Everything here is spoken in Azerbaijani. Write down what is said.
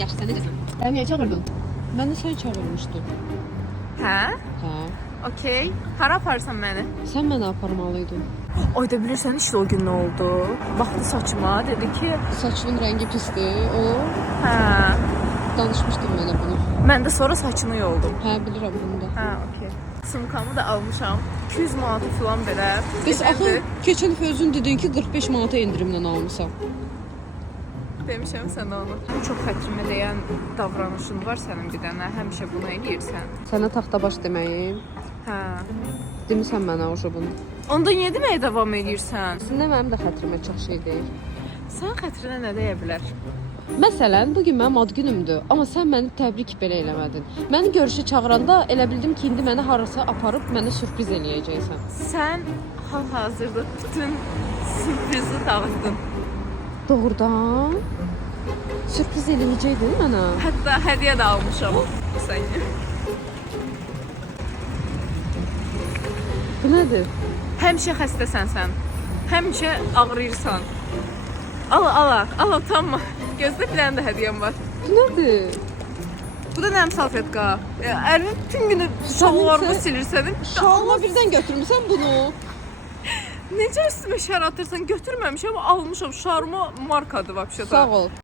Yaxşı, sən necəsən? Sən niyə çağırdın? Məni sən çağırmışdın. Hə? Hə. Okey. Hara aparırsan məni? Sən məni aparmalıydın. Ayda bilirsən işte o gün nə oldu? Baxdı saçıma, dedi ki, Saçının rəngi pisdir. O hə. danışmışdın mənə bunu. Mən də sonra saçını yoldum. Hə, bilirəm bunu da. Hə, okey. Sumkamı da almışam. 200 manatı falan belə. Biz axı keçən dəfə özün dedin ki, 45 manata endirimlə almısan. Demişəm sənə onu. Çox xətrimə dəyən davranışın var sənin bir dənə. Həmişə bunu eləyirsən. Sənə taxtabaş deməyim. Hə. Demisən mənə o bunu. Onda niyə deməyə davam edirsən? Əslində mənim də xətrimə çox şey deyil. Sən xətrinə nə deyə bilər? Məsələn, bu gün mənim ad günümdür, amma sən məni təbrik belə eləmədin. Məni görüşə çağıranda elə bildim ki, indi məni harasa aparıb mənə sürpriz eləyəcəksən. Sən hal-hazırda bütün sürprizi dağıtdın. Doğrudan? Sürpriz eləyəcəkdin mənə? Hətta hədiyyə də almışam sənə. Bu nədir? Həmişə xəstəsən sən. Həmişə ağrıyırsan. Al, utanma. Gözdə bir dənə də hədiyyəm var. Bu nədir? Bu da nəm salfetka. Ərin bütün günü şalvarımı silirsən. Şalma birdən götürmüsən bunu. Necə üstümə şər atırsan? Götürməmişəm, almışam. Şarma markadır vəbşədə. Sağ ol.